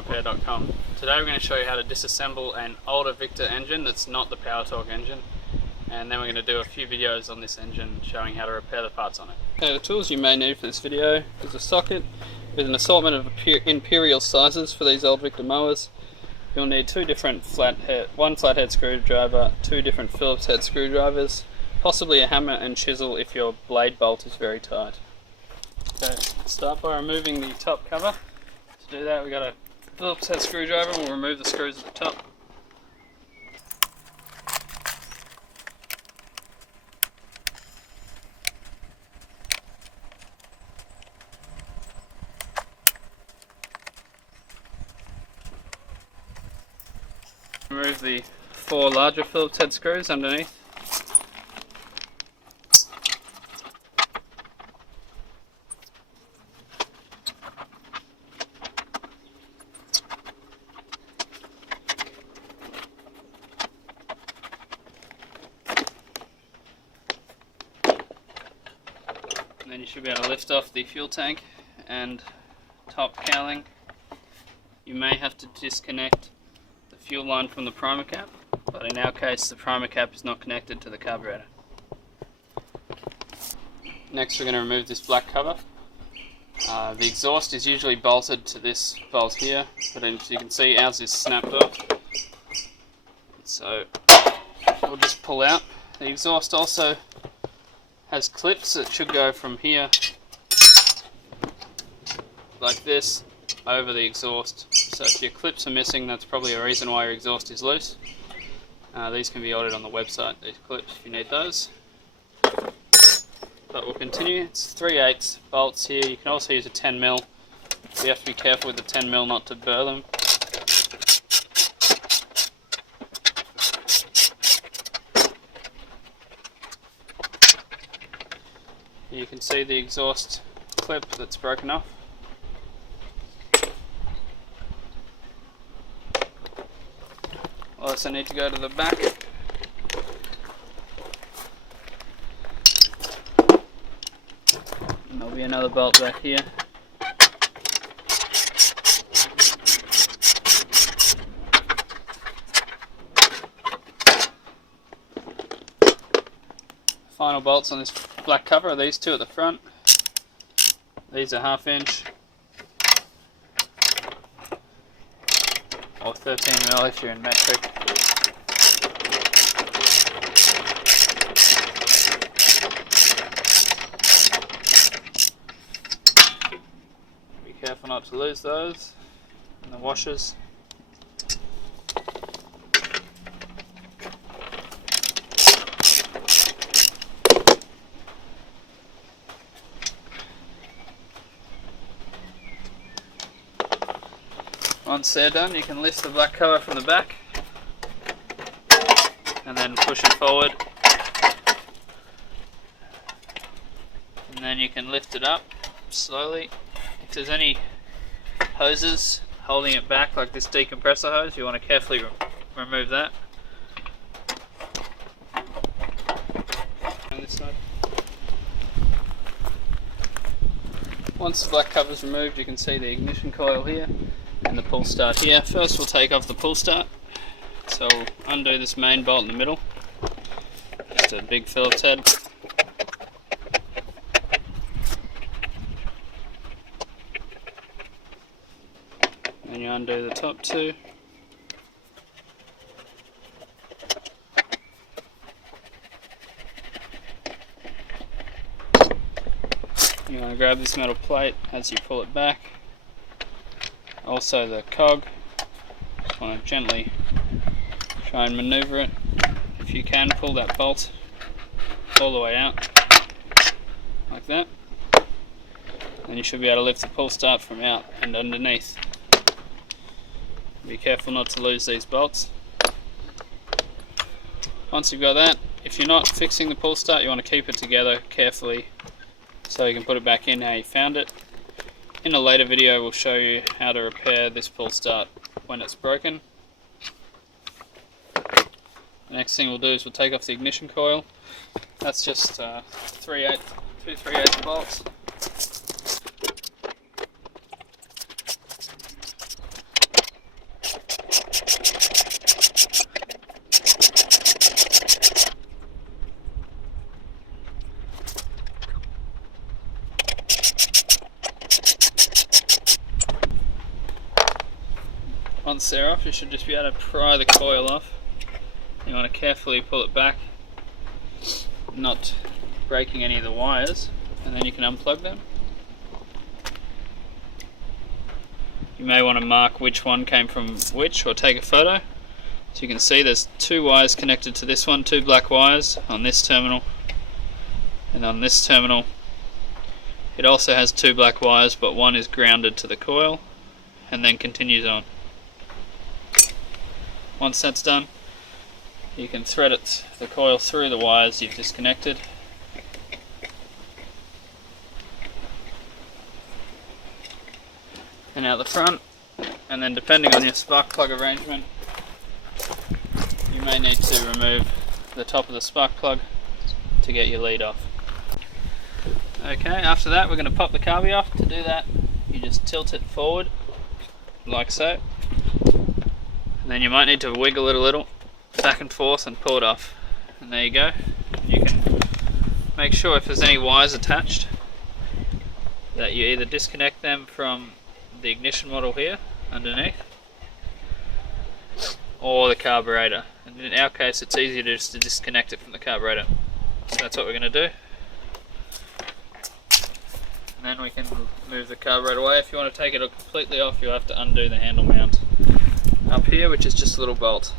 carrepair.com. Today we're going to show you how to disassemble an older Victor engine that's not the PowerTorque engine, and then we're going to do a few videos on this engine showing how to repair the parts on it. Okay, the tools you may need for this video is a socket with an assortment of imperial sizes for these old Victor mowers. You'll need one flathead screwdriver, two different Phillips head screwdrivers, possibly a hammer and chisel if your blade bolt is very tight. Okay, start by removing the top cover. To do that, we've got a Phillips head screwdriver. We'll remove the screws at the top. Remove the four larger Phillips head screws underneath. And then you should be able to lift off the fuel tank and top cowling. You may have to disconnect the fuel line from the primer cap, but in our case the primer cap is not connected to the carburetor. Next we're going to remove this black cover. The exhaust is usually bolted to this bolt here, but as you can see ours is snapped off. So we'll just pull out. The exhaust also has clips that should go from here like this over the exhaust. So if your clips are missing, that's probably a reason why your exhaust is loose. These can be ordered on the website, these clips, if you need those. But we'll continue. It's 3/8 bolts here. You can also use a 10mm. You have to be careful with the 10mm not to burr them. You can see the exhaust clip that's broken off. Also need to go to the back. And there'll be another bolt back here. Final bolts on this black cover are these two at the front. These are 1/2 inch or 13mm if you're in metric. Be careful not to lose those. And the washers. Once they're done, you can lift the black cover from the back and then push it forward, and then you can lift it up slowly. If there's any hoses holding it back, like this decompressor hose, you want to carefully remove that. On this side. Once the black cover is removed, you can see the ignition coil here and the pull start here. First we'll take off the pull start. So we'll undo this main bolt in the middle. It's a big Phillips head. Then you undo the top two. You want to grab this metal plate as you pull it back. Also the cog, just want to gently try and maneuver it. If you can, pull that bolt all the way out, like that. And you should be able to lift the pull start from out and underneath. Be careful not to lose these bolts. Once you've got that, if you're not fixing the pull start, you want to keep it together carefully so you can put it back in how you found it. In a later video we'll show you how to repair this pull start when it's broken. The next thing we'll do is we'll take off the ignition coil. That's just 2 3/8 bolts. Once they're off, you should just be able to pry the coil off. You want to carefully pull it back, not breaking any of the wires, and then you can unplug them. You may want to mark which one came from which, or take a photo. So you can see there's two wires connected to this one, two black wires on this terminal, and on this terminal it also has two black wires, but one is grounded to the coil and then continues on. Once that's done, you can thread the coil through the wires you've disconnected. And out the front, and then depending on your spark plug arrangement, you may need to remove the top of the spark plug to get your lead off. Okay, after that we're going to pop the carby off. To do that, you just tilt it forward, like so. And then you might need to wiggle it a little, back and forth, and pull it off. And there you go. You can make sure if there's any wires attached that you either disconnect them from the ignition model here underneath, or the carburetor. And in our case it's easier just to disconnect it from the carburetor. So that's what we're going to do. And then we can move the carburetor away. If you want to take it completely off, you'll have to undo the handle mount up here, which is just a little bolt.